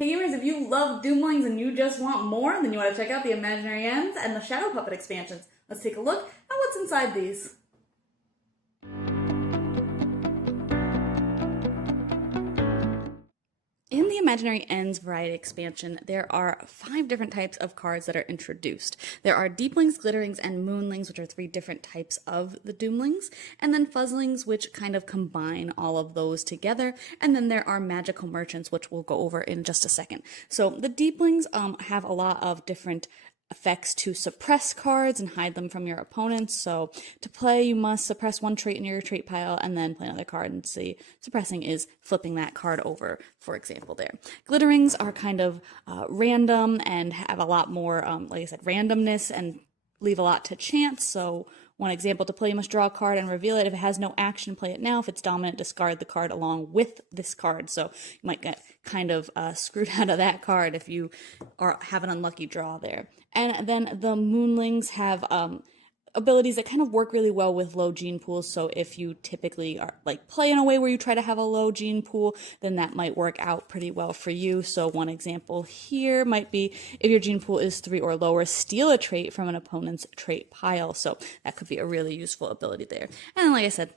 Hey gamers, if you love Doomlings and you just want more, then you want to check out the Imaginary Ends and the Shadow Puppet expansions. Let's take a look at what's inside these. In the Imaginary Ends variety expansion, there are 5 different types of cards that are introduced. There are Deeplings, Glitterings, and Moonlings, which are 3 different types of the Doomlings, and then Fuzzlings, which kind of combine all of those together, and then there are Magical Merchants, which we'll go over in just a second. So the Deeplings have a lot of different effects to suppress cards and hide them from your opponents. So to play, you must suppress one trait in your trait pile and then play another card, and see suppressing is flipping that card over, for example there. Glitterings are kind of random and have a lot more, like I said, randomness and leave a lot to chance. So one example, to play you must draw a card and reveal it. If it has no action, play it now. If it's dominant, discard the card along with this card. So you might get kind of screwed out of that card if you have an unlucky draw there. And then the Moonlings have abilities that kind of work really well with low gene pools. So if you typically are play in a way where you try to have a low gene pool, then that might work out pretty well for you. So one example here might be if your gene pool is 3 or lower, steal a trait from an opponent's trait pile. So that could be a really useful ability there. And like I said,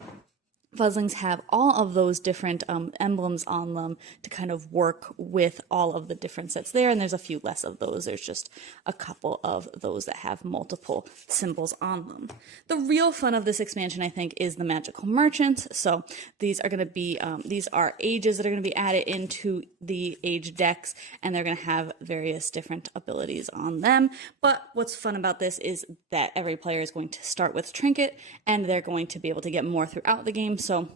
Fuzzlings have all of those different emblems on them to kind of work with all of the different sets there, and there's a few less of those. There's just a couple of those that have multiple symbols on them. The real fun of this expansion, I think, is the Magical Merchants. So these are going to be, these are ages that are going to be added into the age decks, and they're going to have various different abilities on them. But what's fun about this is that every player is going to start with Trinket, and they're going to be able to get more throughout the game. So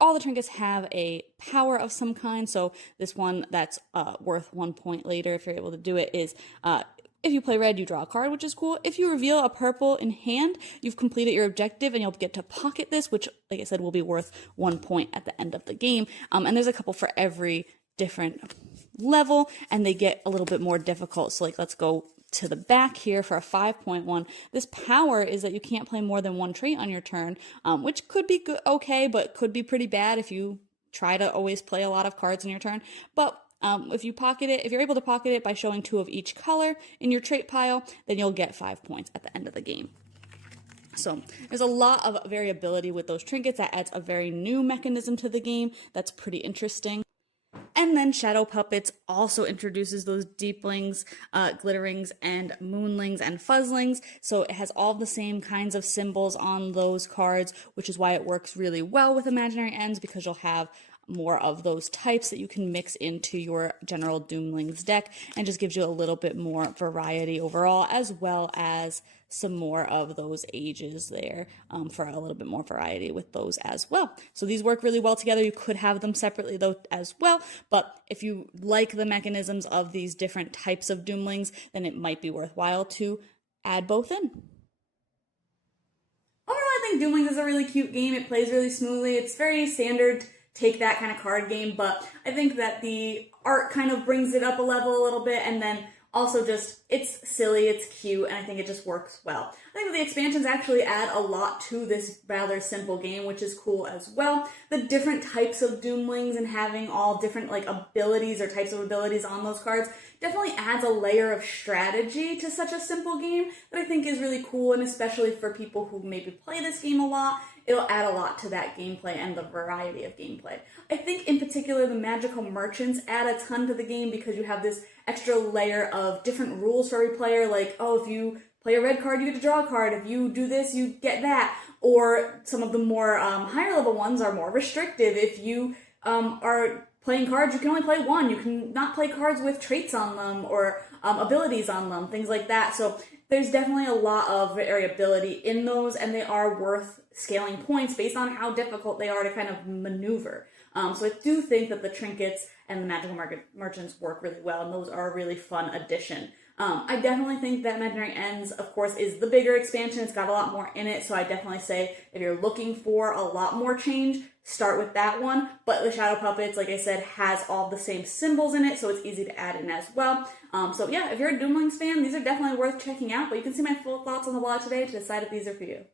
all the trinkets have a power of some kind. So this one that's worth 1 point later, if you're able to do it, is if you play red, you draw a card, which is cool. If you reveal a purple in hand, you've completed your objective, and you'll get to pocket this, which, like I said, will be worth 1 point at the end of the game. And there's a couple for every different level, and they get a little bit more difficult. So let's go to the back here for a 5-point one. This power is that you can't play more than 1 trait on your turn, which could be good, okay, but could be pretty bad if you try to always play a lot of cards in your turn. But if you pocket it, if you're able to pocket it by showing 2 of each color in your trait pile, then you'll get 5 points at the end of the game. So there's a lot of variability with those trinkets. That adds a very new mechanism to the game that's pretty interesting. And then Shadow Puppets also introduces those Deeplings, Glitterings, and Moonlings, and Fuzzlings. So it has all the same kinds of symbols on those cards, which is why it works really well with Imaginary Ends, because you'll have more of those types that you can mix into your general Doomlings deck, and just gives you a little bit more variety overall, as well as some more of those ages there for a little bit more variety with those as well. So these work really well together. You could have them separately though as well, but if you like the mechanisms of these different types of Doomlings, then it might be worthwhile to add both in. Overall, I think Doomlings is a really cute game. It plays really smoothly. It's very standard take that kind of card game, but I think that the art kind of brings it up a level a little bit, and then also just, it's silly, it's cute, and I think it just works well. I think that the expansions actually add a lot to this rather simple game, which is cool as well. The different types of Doomlings and having all different abilities or types of abilities on those cards definitely adds a layer of strategy to such a simple game that I think is really cool, and especially for people who maybe play this game a lot, it'll add a lot to that gameplay and the variety of gameplay. I think in particular the Magical Merchants add a ton to the game because you have this extra layer of different rules for every player, like, oh, if you play a red card, you get to draw a card. If you do this, you get that. Or some of the more higher level ones are more restrictive. If you are playing cards, you can only play 1. You can not play cards with traits on them or abilities on them, things like that. So there's definitely a lot of variability in those, and they are worth scaling points based on how difficult they are to kind of maneuver. So I do think that the trinkets and the Magical Merchants work really well, and those are a really fun addition. I definitely think that Imaginary Ends, of course, is the bigger expansion. It's got a lot more in it, so I definitely say if you're looking for a lot more change, start with that one. But the Shadow Puppets, like I said, has all the same symbols in it, so it's easy to add in as well. So yeah, if you're a Doomlings fan, these are definitely worth checking out, but you can see my full thoughts on the blog today to decide if these are for you.